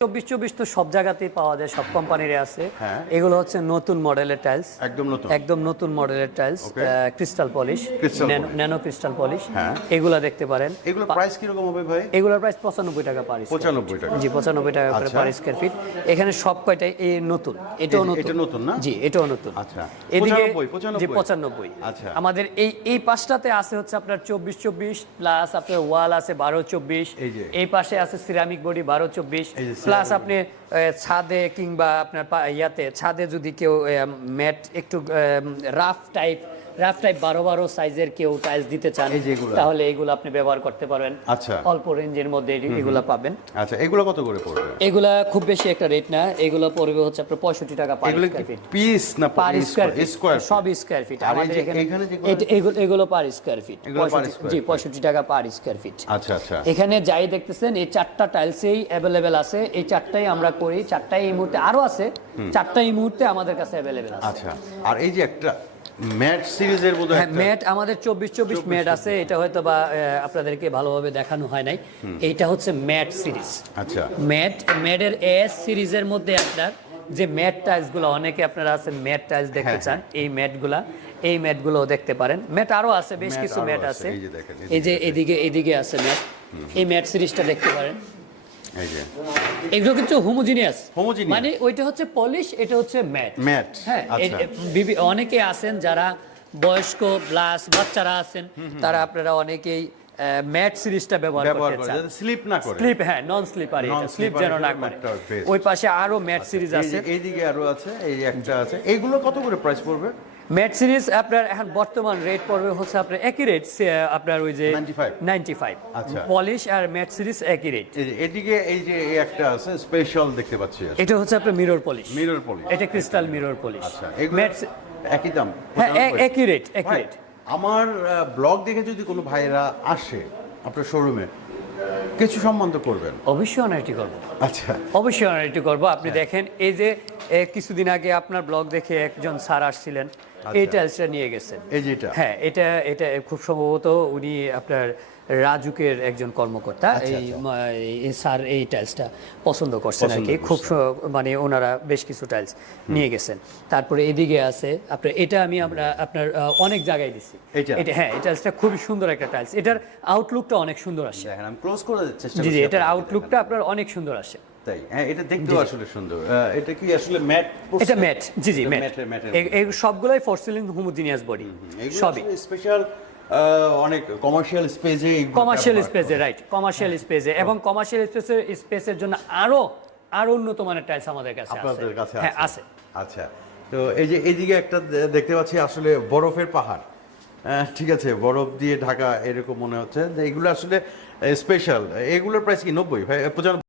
24 তো সব জায়গাতেই পাওয়া যায়, সব কোম্পানির আছে। হ্যাঁ। এগুলো হচ্ছে নতুন মডেলের টাইলস, একদম নতুন মডেলের tiles, crystal polish, nano crystal polish. হ্যাঁ। এগুলো দেখতে পারেন। এগুলো প্রাইস কি রকম হবে ভাই? এগুলোর প্রাইস 95 টাকা পার স্কয়ার। 95 টাকা। জি, 95 টাকা করে পার স্কয়ার ফিট। এখানে সব কয়টাই এই নতুন, এটাও নতুন। এটা নতুন না? জি, এটাও নতুন। আচ্ছা। এদিকে 95 জি 95। আচ্ছা। আমাদের এই পাশটাতে আছে হচ্ছে আপনার 24 প্লাস আপনার ওয়াল আছে 12-24। এই পাশে আছে সিরামিক বডি 12-24 প্লাস আপনি ছাদে কিংবা আপনার ছাদে যদি কেউ ম্যাট একটু রাফ টাইপ 12 সাইজের কেউ টাইলস দিতে চান তাহলে এগুলো আপনি ব্যবহার করতে পারবেন। আচ্ছা। অল্প রেঞ্জের মধ্যে এগুলো পাবেন। আচ্ছা, এগুলো কত করে পড়বে? এগুলা খুব বেশি একটা রেট না, এগুলো পড়বে হচ্ছে আপনার 65 টাকা পার স্কয়ার ফিট। পিস না পার স্কয়ার ফিট? সব স্কয়ার ফিট আমাদের এখানে। এগুলো পার স্কয়ার ফিট। জি, 65 টাকা পার স্কয়ার ফিট। আচ্ছা আচ্ছা। এখানে যাই দেখতেছেন এই চারটা টাইলসেই अवेलेबल আছে। এই চারটাই আমরা করি, চারটাই এই মুহূর্তে আরো আছে, চারটাই এই মুহূর্তে আমাদের কাছে अवेलेबल আছে। আচ্ছা। আর এই যে একটা ম্যাট সিরিজের মধ্যে হ্যাঁ, ম্যাট আমাদের 24 ম্যাট আছে। এটা হয়তো বা আপনাদেরকে ভালোভাবে দেখানো হয় নাই। এইটা হচ্ছে ম্যাট সিরিজ। আচ্ছা। ম্যাটের এস সিরিজের মধ্যে আপনার যে ম্যাট টাইলস গুলো, অনেকে আপনারা আছেন ম্যাট টাইলস দেখতে চান, এই ম্যাটগুলো দেখতে পারেন। ম্যাট আরো আছে, বেশ কিছু ম্যাট আছে। এই যে এদিকে আছে ম্যাট, এই ম্যাট সিরিজটা দেখতে পারেন। এই যে এগুলো কিন্তু হোমোজিনিয়াস, মানে ওইটা হচ্ছে পলিশ, এটা হচ্ছে ম্যাট। হ্যাঁ, অনেকে আছেন যারা বয়স্ক প্লাস বাচ্চারা আছেন, তারা আপনারা অনেকেই ম্যাট সিরিজটা ব্যবহার করতে চান, স্লিপ না করে। স্লিপ, হ্যাঁ, নন স্লিপার, এটা স্লিপ যেন না করে। ওই পাশে আরো ম্যাট সিরিজ আছে, এইদিকে আরো আছে, এই একটা আছে। এইগুলো কত করে প্রাইস পড়বে? ম্যাট সিরিজ আপনার এখন বর্তমান রেট পড়বে হচ্ছে আপনার একই রেট, আপনার ওই যে 95। আচ্ছা। পলিশ আর ম্যাট সিরিজ একই রেট। এদিকে এই যে একটা আছে স্পেশাল দেখতে পাচ্ছি, এটা হচ্ছে আপনার মিরর পলিশ। এটা ক্রিস্টাল মিরর পলিশ। আচ্ছা, এগুলো একই দাম? হ্যাঁ, একই রেট। আমার ব্লগ দেখে যদি কোনো ভাইরা আসে আপনার শোরুমে, কিছু সম্মান করবেন? অবশ্যই অনারিটি করব। আচ্ছা, অবশ্যই অনারিটি করব। আপনি দেখেন, এই যে কিছুদিন আগে আপনার ব্লগ দেখে একজন স্যার আসছিলেন, এই টাইলসটা নিয়ে গেছেন। এই যেটা, হ্যাঁ, এটা খুব সম্ভবত উনি আপনার রাজুকের একজন কর্মকর্তা। এই স্যার এই টাইলসটা পছন্দ করছেন আর কি, খুব মানে ওনারা বেশ কিছু টাইলস নিয়ে গেছেন। তারপরে এদিকে আছে আপনার, এটা আমি আপনার অনেক জায়গায় দিছি। এটা, হ্যাঁ, এই টাইলসটা খুবই সুন্দর একটা টাইলস। এটার আউটলুকটা অনেক সুন্দর আসে। দেখেন, আমি ক্লোজ করে চেষ্টা করছি। জি, এটার আউটলুকটা আপনার অনেক সুন্দর আসে। তাই? হ্যাঁ, এটা দেখতেও আসলে সুন্দর। এটা কি আসলে ম্যাট? এটা ম্যাট। জি, ম্যাট। এই সবগুলাই ফোরসিলিং হোমোজিনিয়াস বডি, সবই স্পেশাল। অনেক কমার্শিয়াল স্পেসে, রাইট, কমার্শিয়াল স্পেসে, এবং কমার্শিয়াল স্পেসের জন্য আরো উন্নত মানের টাইলস আমাদের কাছে আছে। আপনাদের কাছে আছে। আচ্ছা, তো এই যে এইদিকে একটা দেখতে পাচ্ছি আসলে বরফের পাহাড়। ঠিক আছে, বরফ দিয়ে ঢাকা এরকম মনে হচ্ছে। এগুলো আসলে স্পেশাল। এগুলোর প্রাইস কি 90 ভাই? 95?